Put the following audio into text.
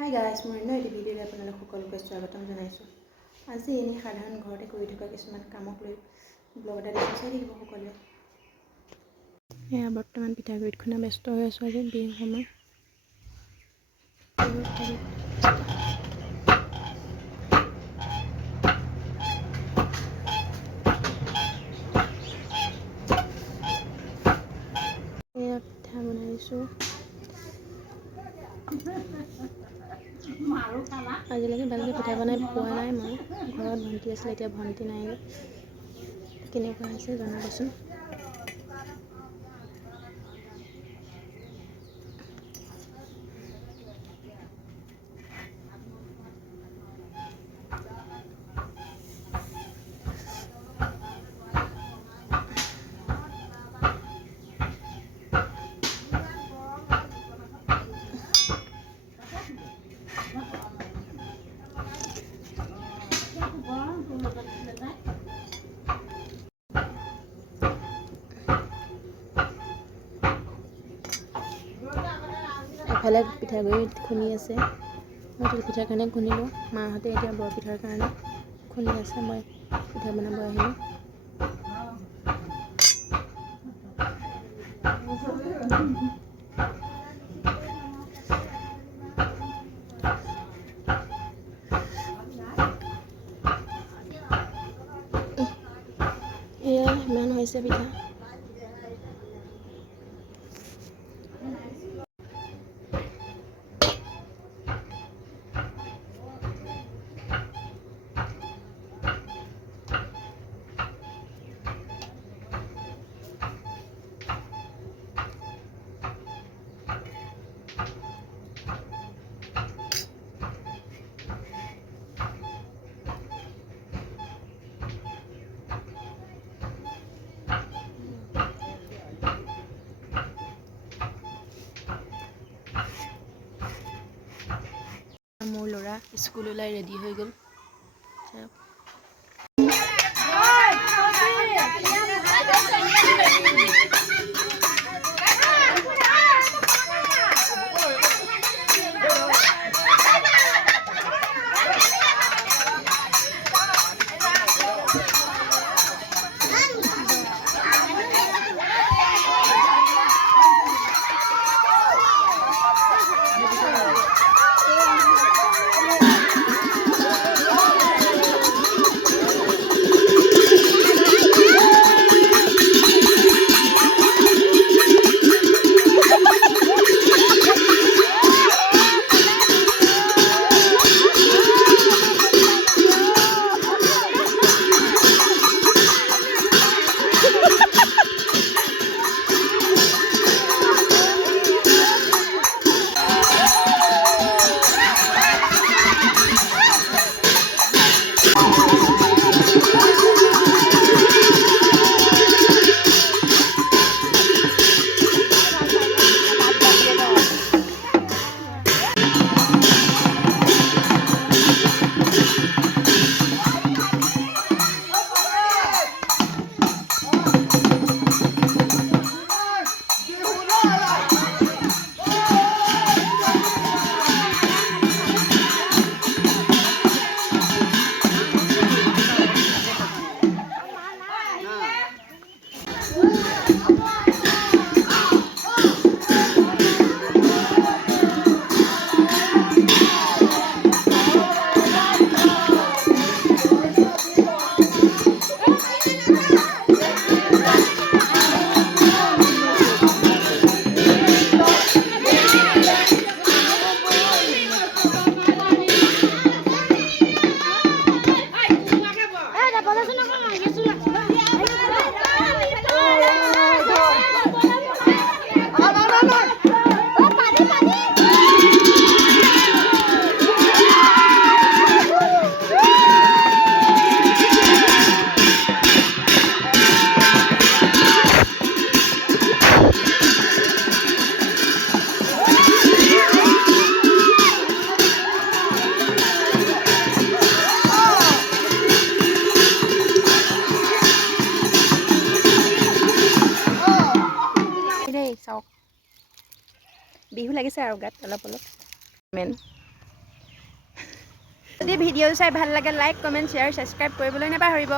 Hi guys, মই এটি ভিডিঅ'লৈ আপোনালোক সকলোকে স্বাগতম জনাইছোঁ। আজি এনেই সাধাৰণ ঘৰতে কৰি থকা কিছুমান কামক লৈ ব্লগ এটা দেখি চাই থাকিব সকলোৱে। এয়া বৰ্তমান পিঠাগুড়িত খুন্দা ব্যস্ত হৈ আছোঁ আজি বিহু সময়। এয়া পিঠা বনাইছোঁ। আজিলৈকে ভালকৈ পিঠা বনাই পোৱা নাই মই। ঘৰত ভণ্টি আছিলে, এতিয়া ভণ্টি নাই। কেনেকুৱা হৈছে জনাবচোন। এফালে পিঠাগুড়ি খুন্দি আছে, মই তিল পিঠাৰ কাৰণে খুন্দিলোঁ। মাহঁতে এতিয়া বৰ পিঠাৰ কাৰণে খুন্দি আছে, মই পিঠা বনাব আহিলোঁ। এয়া ইমান হৈছে পিঠা। মোৰ ল'ৰা স্কুল ওলাই ৰেডি হৈ গ'ল। বিহু লাগিছে আৰু গাত অলপ অলপ মেন যদি ভিডিঅ' চাই ভাল লাগে লাইক কমেণ্ট শ্বেয়াৰ ছাবস্ক্ৰাইব কৰিবলৈ নাপাহৰিব।